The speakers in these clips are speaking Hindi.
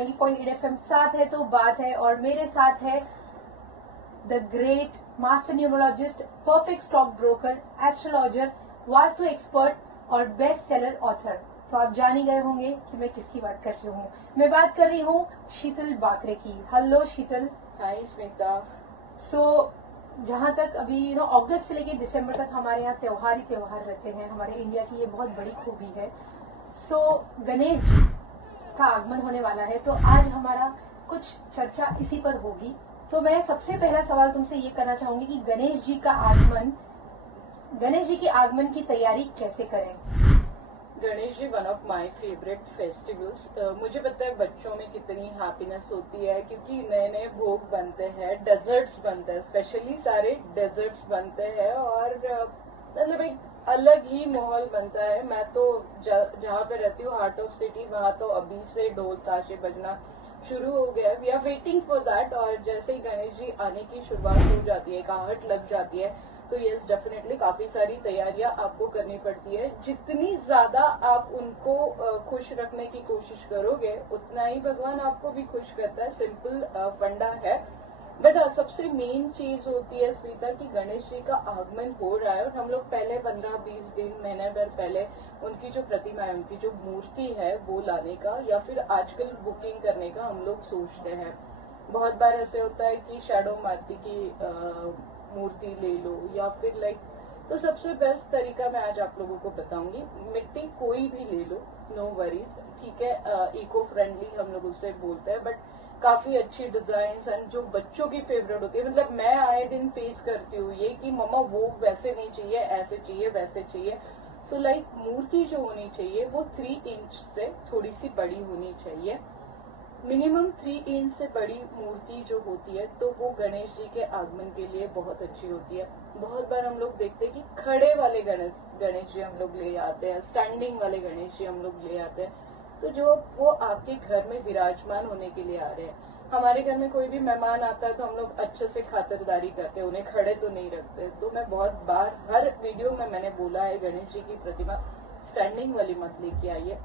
90.8 FM साथ है तो बात है, और मेरे साथ है the great master numerologist, perfect stock broker, astrologer, vastu expert और बेस्ट सेलर ऑथर। तो आप जान ही गए होंगे कि मैं किसकी बात कर रही हूँ। मैं बात कर रही हूँ शीतल बाकरे की। हेलो शीतल। हाय स्मिता। जहाँ तक अभी अगस्त से लेके दिसंबर तक हमारे यहाँ त्योहार ही त्योहार रहते हैं। हमारे इंडिया की ये बहुत बड़ी खूबी है। गणेश जी का आगमन होने वाला है, तो आज हमारा कुछ चर्चा इसी पर होगी। तो मैं सबसे पहला सवाल तुमसे ये करना चाहूंगी कि गणेश जी के आगमन की तैयारी कैसे करें। Ganesh ji one of my favourite festivals. मुझे पता है बच्चों में कितनी हैप्पीनेस होती है, क्योंकि नए नए भोग बनते हैं, डेजर्ट्स बनते हैं, स्पेशली सारे डेजर्ट्स बनते हैं और मतलब एक अलग ही माहौल बनता है। मैं तो जहाँ पे रहती हूँ, हार्ट ऑफ सिटी, वहाँ तो अभी से ढोल ताशे बजना शुरू हो गया। We are waiting for that. और जैसे ही गणेश जी आने की शुरुआत हो जाती है, आहट लग जाती है, तो यस डेफिनेटली काफी सारी तैयारियां आपको करनी पड़ती है। जितनी ज्यादा आप उनको खुश रखने की कोशिश करोगे, उतना ही भगवान आपको भी खुश करता है। सिंपल फंडा है। बट सबसे मेन चीज होती है स्मिता कि गणेश जी का आगमन हो रहा है और हम लोग पहले 15-20 दिन, महीने भर पहले उनकी जो प्रतिमा है, उनकी जो मूर्ति है, वो लाने का या फिर आजकल बुकिंग करने का हम लोग सोचते हैं। बहुत बार ऐसे होता है कि शैडो मारुति की मूर्ति ले लो या फिर तो सबसे बेस्ट तरीका मैं आज आप लोगों को बताऊंगी। मिट्टी कोई भी ले लो, नो वरीज, ठीक है। इको फ्रेंडली हम लोग उससे बोलते हैं, बट काफी अच्छी डिजाइन एंड जो बच्चों की फेवरेट होती है। मतलब मैं आए दिन फेस करती हूँ ये कि मम्मा वो वैसे नहीं चाहिए, ऐसे चाहिए, वैसे चाहिए। सो मूर्ति जो होनी चाहिए वो 3 इंच से थोड़ी सी बड़ी होनी चाहिए। मिनिमम 3 इंच से बड़ी मूर्ति जो होती है, तो वो गणेश जी के आगमन के लिए बहुत अच्छी होती है। बहुत बार हम लोग देखते हैं कि खड़े वाले गणेश जी हम लोग ले आते हैं, स्टैंडिंग वाले गणेश जी हम लोग ले आते हैं, तो जो वो आपके घर में विराजमान होने के लिए आ रहे हैं। हमारे घर में कोई भी मेहमान आता है तो हम लोग अच्छे से खातिरदारी करते हैं, उन्हें खड़े तो नहीं रखते। तो मैं बहुत बार हर वीडियो में मैंने बोला है, गणेश जी की प्रतिमा स्टैंडिंग वाली मत लेके आइए,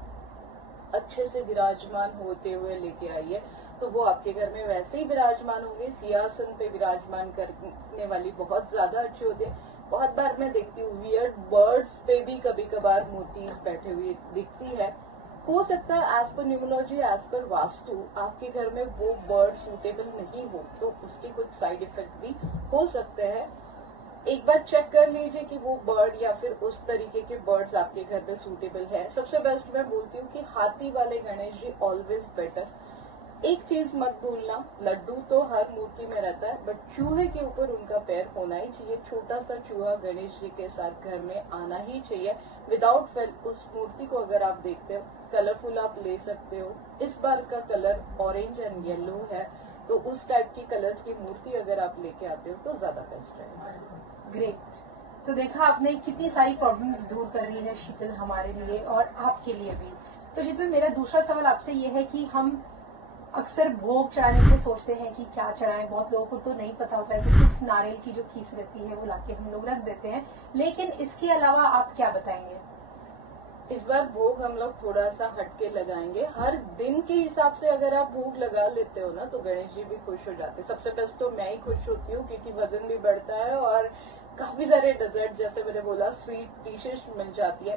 अच्छे से विराजमान होते हुए लेके आइए, तो वो आपके घर में वैसे ही विराजमान होंगे। सिंहासन पे विराजमान करने वाली बहुत ज्यादा अच्छी होती है। बहुत बार मैं देखती हूँ वियर्ड बर्ड्स पे भी कभी कभार मूर्ति बैठे हुए दिखती है। हो सकता है as per numerology, as per vastu, आपके घर में वो बर्ड सूटेबल नहीं हो, तो उसके कुछ साइड इफेक्ट भी हो सकते हैं। एक बार चेक कर लीजिए कि वो बर्ड या फिर उस तरीके के बर्ड्स आपके घर पे सूटेबल है। सबसे बेस्ट मैं बोलती हूँ कि हाथी वाले गणेश जी ऑलवेज बेटर। एक चीज मत भूलना, लड्डू तो हर मूर्ति में रहता है, बट चूहे के ऊपर उनका पैर होना ही चाहिए। छोटा सा चूहा गणेश जी के साथ घर में आना ही चाहिए। विदाउट फेल उस मूर्ति को अगर आप देखते हो, कलरफुल आप ले सकते हो। इस बार का कलर ऑरेंज एंड येलो है, तो उस टाइप की कलर्स की मूर्ति अगर आप लेके आते हो तो ज्यादा बेस्ट रहेगा। ग्रेट। तो देखा आपने कितनी सारी प्रॉब्लम्स दूर कर रही है शीतल हमारे लिए और आपके लिए भी। तो शीतल, मेरा दूसरा सवाल आपसे ये है कि हम अक्सर भोग चढ़ाने के लिए सोचते हैं कि क्या चढ़ाएं। बहुत लोगों को तो नहीं पता होता है कि सिर्फ नारियल की जो खीस रहती है वो लाके हम लोग रख देते हैं, लेकिन इसके अलावा आप क्या बताएंगे। इस बार भोग हम लोग थोड़ा सा हटके लगाएंगे। हर दिन के हिसाब से अगर आप भोग लगा लेते हो ना, तो गणेश जी भी खुश हो जाते हैं। सबसे बेस्ट तो मैं ही खुश होती हूँ, क्योंकि वजन भी बढ़ता है और काफी सारे डेजर्ट, जैसे मैंने बोला, स्वीट डिशेस मिल जाती है।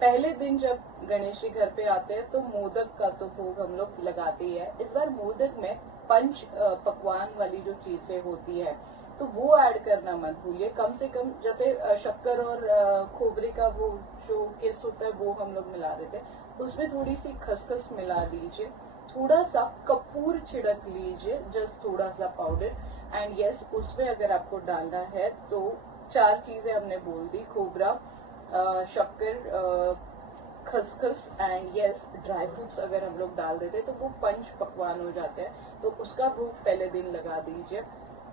पहले दिन जब गणेश जी घर पे आते हैं तो मोदक का तो भोग हम लोग लगाते ही है। इस बार मोदक में पंच पकवान वाली जो चीजें होती है, तो वो ऐड करना मत भूलिए। कम से कम जैसे शक्कर और खोबरे का वो जो केस होता है वो हम लोग मिला देते हैं, उसमें थोड़ी सी खसखस मिला लीजिए, थोड़ा सा कपूर छिड़क लीजिए, जस्ट थोड़ा सा पाउडर। एंड यस, उसमें अगर आपको डालना है तो 4 चीजें हमने बोल दी, खोबरा, शक्कर, खसखस एंड यस ड्राई फ्रूट्स अगर हम लोग डाल देते तो वो पंच पकवान हो जाते हैं। तो उसका भोग पहले दिन लगा दीजिए।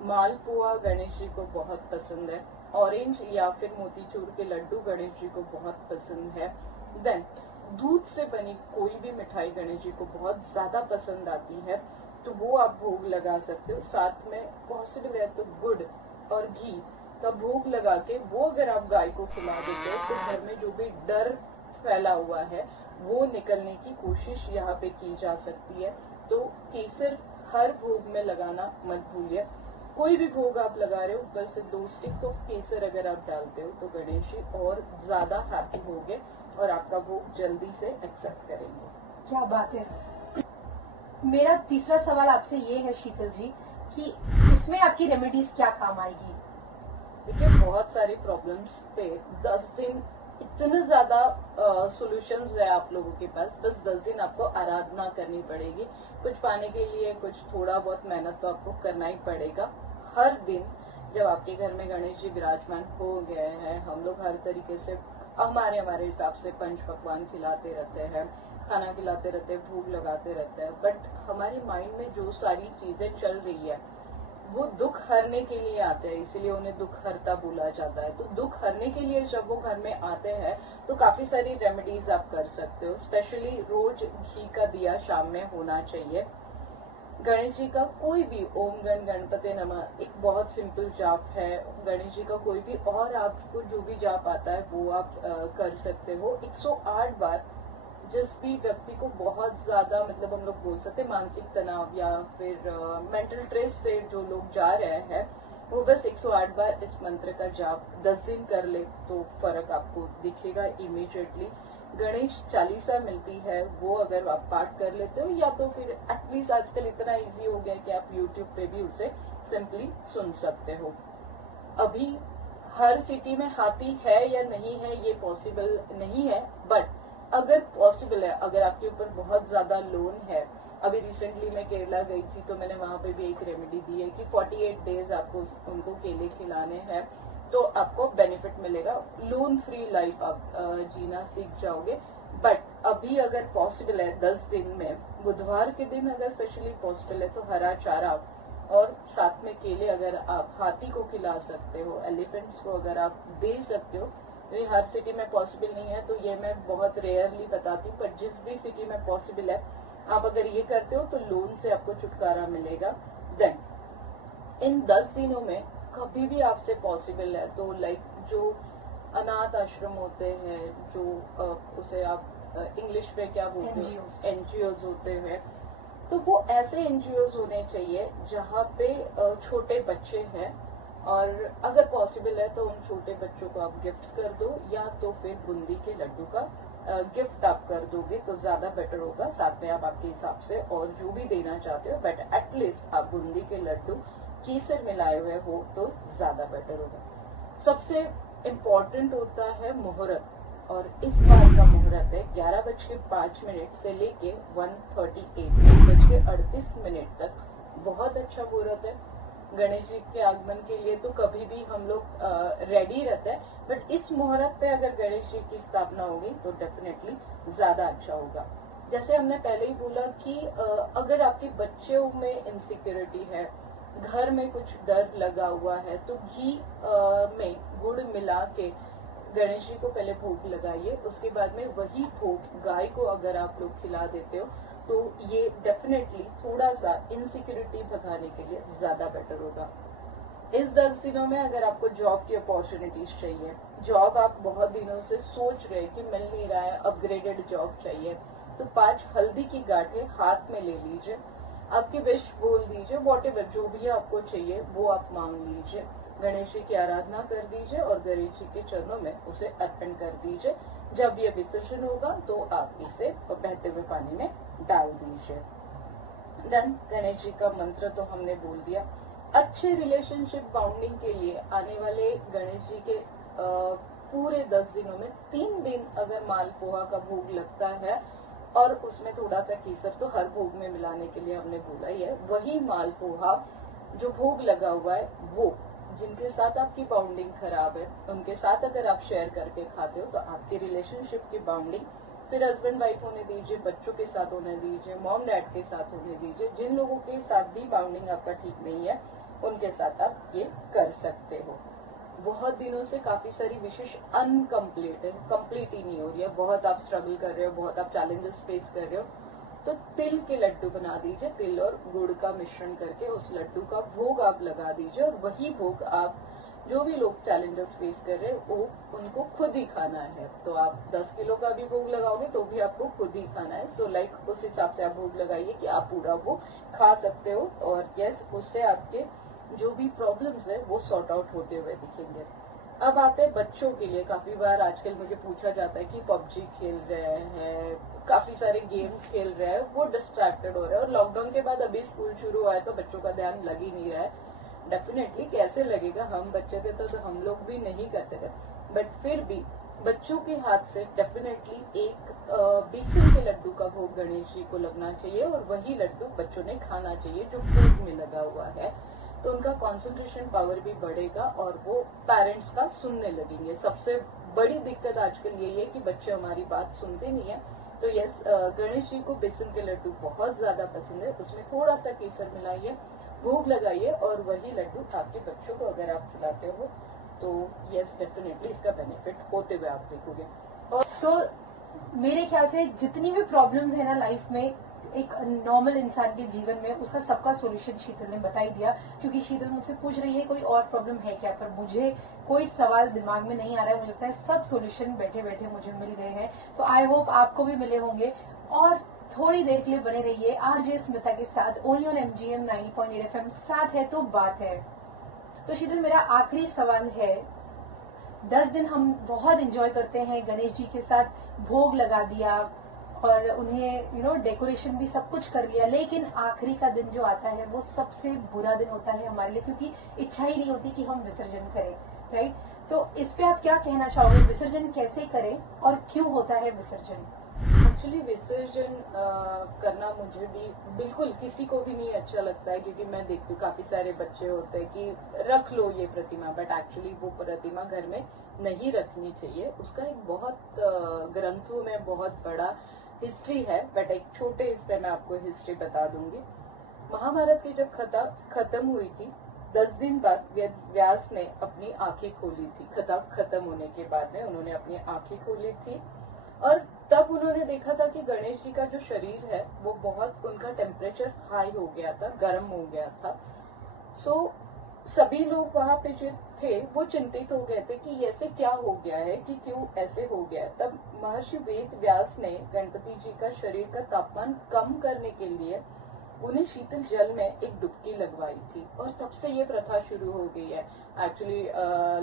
मालपुआ गणेश जी को बहुत पसंद है। ऑरेंज या फिर मोतीचूर के लड्डू गणेश जी को बहुत पसंद है। देन दूध से बनी कोई भी मिठाई गणेश जी को बहुत ज्यादा पसंद आती है, तो वो आप भोग लगा सकते हो। साथ में पॉसिबल है तो गुड़ और घी का भोग लगा के वो अगर आप गाय को खिला देते हो, तो घर में जो भी डर फैला हुआ है वो निकलने की कोशिश यहाँ पे की जा सकती है। तो केसर हर भोग में लगाना मत भूलिए। कोई भी भोग आप लगा रहे हो ऊपर से 2 स्टिक ऑफ केसर अगर आप डालते हो तो गणेश जी और ज्यादा हैप्पी होंगे और आपका भोग जल्दी से एक्सेप्ट करेंगे। क्या बात है। मेरा तीसरा सवाल आपसे ये है शीतल जी कि इसमें आपकी रेमेडीज क्या काम आएगी? देखिए, बहुत सारी प्रॉब्लम्स पे 10 दिन इतने ज्यादा सॉल्यूशंस है आप लोगों के पास। बस 10 दिन आपको आराधना करनी पड़ेगी। कुछ पाने के लिए कुछ थोड़ा बहुत मेहनत तो आपको करना ही पड़ेगा। हर दिन जब आपके घर में गणेश जी विराजमान हो गए हैं, हम लोग हर तरीके से हमारे हिसाब से पंच पकवान खिलाते रहते हैं, खाना खिलाते रहते हैं, भूख लगाते रहते हैं, बट हमारे माइंड में जो सारी चीजें चल रही है वो दुख हरने के लिए आते हैं, इसीलिए उन्हें दुख हरता बोला जाता है। तो दुख हरने के लिए जब वो घर में आते हैं तो काफी सारी रेमेडीज आप कर सकते हो। स्पेशली रोज घी का दिया शाम में होना चाहिए। गणेश जी का कोई भी ओम गण गणपति नमः एक बहुत सिंपल जाप है। गणेश जी का कोई भी और आपको जो भी जाप आता है वो आप कर सकते हो 108 बार। जिस भी व्यक्ति को बहुत ज्यादा मतलब हम लोग बोल सकते हैं मानसिक तनाव या फिर मेंटल स्ट्रेस से जो लोग जा रहे हैं वो बस 108 बार इस मंत्र का जाप 10 दिन कर ले तो फर्क आपको दिखेगा इमीडिएटली। गणेश चालीसा मिलती है, वो अगर आप पाठ कर लेते हो या तो फिर एटलीस्ट आजकल इतना इजी हो गया कि आप यूट्यूब पे भी उसे सिंपली सुन सकते हो। अभी हर सिटी में हाथी है या नहीं है ये पॉसिबल नहीं है, बट अगर पॉसिबल है, अगर आपके ऊपर बहुत ज्यादा लोन है, अभी रिसेंटली मैं केरला गई थी तो मैंने वहां पे भी एक रेमेडी दी है कि 48 डेज आपको उनको केले खिलाने हैं तो आपको बेनिफिट मिलेगा। लोन फ्री लाइफ आप जीना सीख जाओगे। बट अभी अगर पॉसिबल है 10 दिन में, बुधवार के दिन अगर स्पेशली पॉसिबल है तो हरा चारा और साथ में केले अगर आप हाथी को खिला सकते हो, एलिफेंट्स को अगर आप दे सकते हो। ये हर सिटी में पॉसिबल नहीं है तो ये मैं बहुत रेयरली बताती हूँ, पर जिस भी सिटी में पॉसिबल है आप अगर ये करते हो तो लोन से आपको छुटकारा मिलेगा। देन इन 10 दिनों में कभी भी आपसे पॉसिबल है तो लाइक जो अनाथ आश्रम होते हैं, जो उसे आप इंग्लिश में क्या बोलते हो, एनजीओज होते हैं, तो वो ऐसे एनजीओज होने चाहिए जहाँ पे छोटे बच्चे हैं और अगर पॉसिबल है तो उन छोटे बच्चों को आप गिफ्ट्स कर दो या तो फिर बूंदी के लड्डू का गिफ्ट आप कर दोगे तो ज्यादा बेटर होगा। साथ में आप आपके हिसाब से और जो भी देना चाहते हो, बट एटलीस्ट आप बूंदी के लड्डू केसर मिलाए हुए हो तो ज्यादा बेटर होगा। सबसे इम्पोर्टेंट होता है मुहूर्त, और इस बार का मुहूर्त है 11:05 से लेके 1:38 तक। बहुत अच्छा मुहूर्त है गणेश जी के आगमन के लिए, तो कभी भी हम लोग रेडी रहते हैं, बट इस मुहूर्त पे अगर गणेश जी की स्थापना होगी तो डेफिनेटली ज्यादा अच्छा होगा। जैसे हमने पहले ही बोला कि अगर आपके बच्चों में इनसिक्योरिटी है, घर में कुछ डर लगा हुआ है, तो घी में गुड़ मिला के गणेश जी को पहले भोग लगाइए। उसके बाद में वही भोग गाय को अगर आप लोग खिला देते हो तो ये डेफिनेटली थोड़ा सा इनसिक्योरिटी भगाने के लिए ज्यादा बेटर होगा। इस 10 दिनों में अगर आपको जॉब की अपॉर्चुनिटीज चाहिए, जॉब आप बहुत दिनों से सोच रहे कि मिल नहीं रहा है, अपग्रेडेड जॉब चाहिए, तो 5 हल्दी की गांठें हाथ में ले लीजिए, आपकी विश बोल दीजिए, वॉटेवर जो भी आपको चाहिए वो आप मांग लीजिए, गणेश जी की आराधना कर दीजिए और गणेश जी के चरणों में उसे अर्पण कर दीजिए। जब ये विसर्जन होगा तो आप इसे बहते हुए पानी में डाल दीजिए। देन गणेश जी का मंत्र तो हमने बोल दिया। अच्छे रिलेशनशिप बाउंडिंग के लिए आने वाले गणेश जी के पूरे 10 दिनों में 3 दिन अगर मालपोहा का भोग लगता है और उसमें थोड़ा सा केसर तो हर भोग में मिलाने के लिए हमने बोला ही है, वही मालपोहा जो भोग लगा हुआ है वो जिनके साथ आपकी बाउंडिंग खराब है उनके साथ अगर आप शेयर करके खाते हो तो आपकी रिलेशनशिप की बाउंडिंग फिर हस्बैंड वाइफ होने दीजिए, बच्चों के साथ होने दीजिए, मॉम डैड के साथ होने दीजिए, जिन लोगों के साथ भी बाउंडिंग आपका ठीक नहीं है उनके साथ आप ये कर सकते हो। बहुत दिनों से काफी सारी विशेष अनकम्प्लीट है, कंप्लीट ही नहीं हो रही है, बहुत आप स्ट्रगल कर रहे हो, बहुत आप चैलेंजेस फेस कर रहे हो, तो तिल के लड्डू बना दीजिए, तिल और गुड़ का मिश्रण करके उस लड्डू का भोग आप लगा दीजिए और वही भोग आप जो भी लोग चैलेंजेस फेस कर रहे हैं वो उनको खुद ही खाना है। तो आप 10 किलो का भी भोग लगाओगे तो भी आपको खुद ही खाना है। सो लाइक उस हिसाब से आप भोग लगाइए कि आप पूरा वो खा सकते हो, और यस उससे आपके जो भी प्रॉब्लम्स है वो सॉर्ट आउट होते हुए दिखेंगे। अब आते हैं बच्चों के लिए। काफी बार आजकल मुझे पूछा जाता है कि पबजी खेल रहे हैं, काफी सारे गेम्स खेल रहे हैं, वो डिस्ट्रैक्टेड हो रहे हैं, और लॉकडाउन के बाद अभी स्कूल शुरू हुआ है तो बच्चों का ध्यान लग ही नहीं रहा है। डेफिनेटली कैसे लगेगा, हम बच्चे थे तो हम लोग भी नहीं करते थे, बट फिर भी बच्चों के हाथ से डेफिनेटली एक बेसन के लड्डू का भोग गणेश जी को लगना चाहिए, और वही लड्डू बच्चों ने खाना चाहिए जो भोग में लगा हुआ है। तो उनका कंसंट्रेशन पावर भी बढ़ेगा और वो पेरेंट्स का सुनने लगेंगे। सबसे बड़ी दिक्कत आजकल यही है कि बच्चे हमारी बात सुनते नहीं है। तो यस, गणेश जी को बेसन के लड्डू बहुत ज्यादा पसंद है, उसमें थोड़ा सा केसर मिलाइए, भोग लगाइए, और वही लड्डू आपके बच्चों को अगर आप खिलाते हो तो यस डेफिनेटली इसका बेनिफिट होते हुए आप देखोगे। और मेरे ख्याल से जितनी भी प्रॉब्लम्स है ना लाइफ में, एक नॉर्मल इंसान के जीवन में, उसका सबका सॉल्यूशन शीतल ने बता ही दिया। क्योंकि शीतल मुझसे पूछ रही है कोई और प्रॉब्लम है क्या, पर मुझे कोई सवाल दिमाग में नहीं आ रहा है। मुझे लगता है सब सॉल्यूशन बैठे बैठे मुझे मिल गए हैं। तो आई होप आपको भी मिले होंगे। और थोड़ी देर के लिए बने रहिए आरजे स्मिता के साथ, ओनली ऑन MGM 90.8 FM। साथ है तो बात है। तो शीतल, मेरा आखिरी सवाल है, 10 दिन हम बहुत एंजॉय करते हैं गणेश जी के साथ, भोग लगा दिया और उन्हें डेकोरेशन भी सब कुछ कर लिया, लेकिन आखिरी का दिन जो आता है वो सबसे बुरा दिन होता है हमारे लिए, क्योंकि इच्छा ही नहीं होती कि हम विसर्जन करें, राइट? तो इस पे आप क्या कहना चाहोगे? विसर्जन कैसे करें और क्यों होता है विसर्जन? एक्चुअली विसर्जन करना मुझे भी बिल्कुल किसी को भी नहीं अच्छा लगता है, क्योंकि मैं देखती हूँ काफी सारे बच्चे होते हैं कि रख लो ये प्रतिमा, बट एक्चुअली वो प्रतिमा घर में नहीं रखनी चाहिए। उसका एक बहुत ग्रंथों में बहुत बड़ा हिस्ट्री है, बट एक छोटे इस पे मैं आपको हिस्ट्री बता दूंगी। महाभारत की जब कथा खत्म हुई थी, 10 दिन बाद व्यास ने अपनी आंखें खोली थी। कथा खत्म होने के बाद में उन्होंने अपनी आंखें खोली थी, और तब उन्होंने देखा था कि गणेश जी का जो शरीर है वो बहुत, उनका टेम्परेचर हाई हो गया था, गर्म हो गया था। सो सभी लोग वहां पे जो थे वो चिंतित हो गए थे कि ऐसे क्या हो गया है, कि क्यों ऐसे हो गया है। तब महर्षि वेद व्यास ने गणपति जी का शरीर का तापमान कम करने के लिए उन्हें शीतल जल में एक डुबकी लगवाई थी, और तब से ये प्रथा शुरू हो गई है। एक्चुअली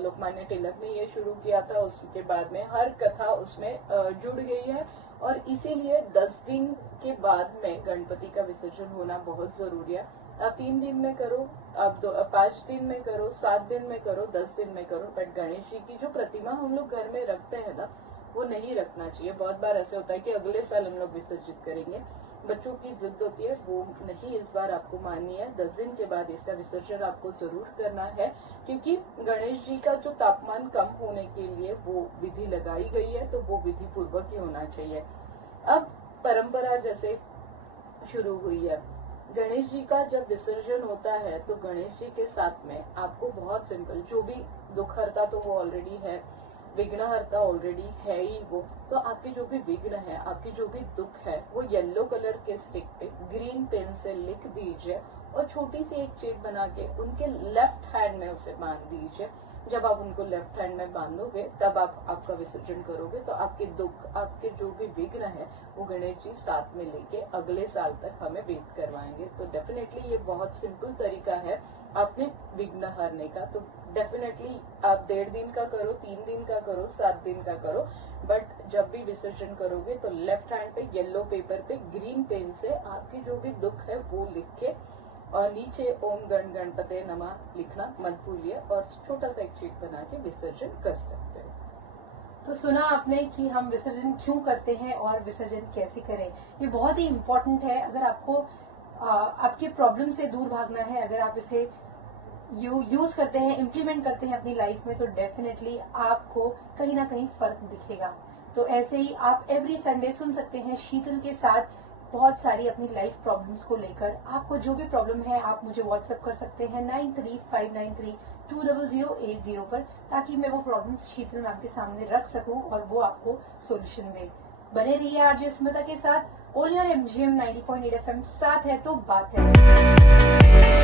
लोकमान्य तिलक ने ये शुरू किया था, उसके बाद में हर कथा उसमें जुड़ गई है, और इसीलिए 10 दिन के बाद में गणपति का विसर्जन होना बहुत जरूरी है। आप 3 दिन में करो, आप 5 दिन में करो, 7 दिन में करो, 10 दिन में करो, बट गणेश जी की जो प्रतिमा हम लोग घर में रखते हैं ना, वो नहीं रखना चाहिए। बहुत बार ऐसे होता है कि अगले साल हम लोग विसर्जित करेंगे, बच्चों की जिद होती है, वो नहीं, इस बार आपको माननी है। 10 दिन के बाद इसका विसर्जन आपको जरूर करना है, क्योंकि गणेश जी का जो तापमान कम होने के लिए वो विधि लगाई गई है, तो वो विधि पूर्वक ही होना चाहिए। अब परंपरा जैसे शुरू हुई है, गणेश जी का जब विसर्जन होता है तो गणेश जी के साथ में आपको बहुत सिंपल, जो भी दुख हरता तो वो ऑलरेडी है, विघ्नहर्ता ऑलरेडी है ही वो, तो आपके जो भी विघ्न है, आपकी जो भी दुख है, वो येलो कलर के स्टिक पे ग्रीन पेन से लिख दीजिए, और छोटी सी एक चेट बना के उनके लेफ्ट हैंड में उसे बांध दीजिए। जब आप उनको लेफ्ट हैंड में बांधोगे तब आप आपका विसर्जन करोगे, तो आपके दुख, आपके जो भी विघ्न है वो गणेश जी साथ में लेके अगले साल तक हमें वेद करवाएंगे। तो डेफिनेटली ये बहुत सिंपल तरीका है अपने विघ्न हरने का। तो डेफिनेटली आप 1.5 दिन का करो, 3 दिन का करो, 7 दिन का करो, बट जब भी विसर्जन करोगे तो लेफ्ट हैंड पे येलो पेपर पे ग्रीन पेन से आपकी जो भी दुख है वो लिख के, और नीचे ओम गण गणपते नमः लिखना मत भूलिए, और छोटा सा एक चीट बना के विसर्जन कर सकते हो। तो सुना आपने कि हम विसर्जन क्यों करते हैं और विसर्जन कैसे करें। ये बहुत ही इम्पोर्टेंट है। अगर आपको आपके प्रॉब्लम से दूर भागना है, अगर आप इसे यूज करते हैं, इम्प्लीमेंट करते हैं अपनी लाइफ में, तो डेफिनेटली आपको कहीं ना कहीं फर्क दिखेगा। तो ऐसे ही आप एवरी संडे सुन सकते हैं शीतल के साथ बहुत सारी अपनी लाइफ प्रॉब्लम्स को लेकर। आपको जो भी प्रॉब्लम है आप मुझे व्हाट्सएप कर सकते हैं 9359320080 पर, ताकि मैं वो प्रॉब्लम्स शीतल मैम के सामने रख सकूं और वो आपको सॉल्यूशन दे। बने रहिए आरजे स्मिता के साथ, ओनली ऑन MGM 90.8 FM। साथ है तो बात है।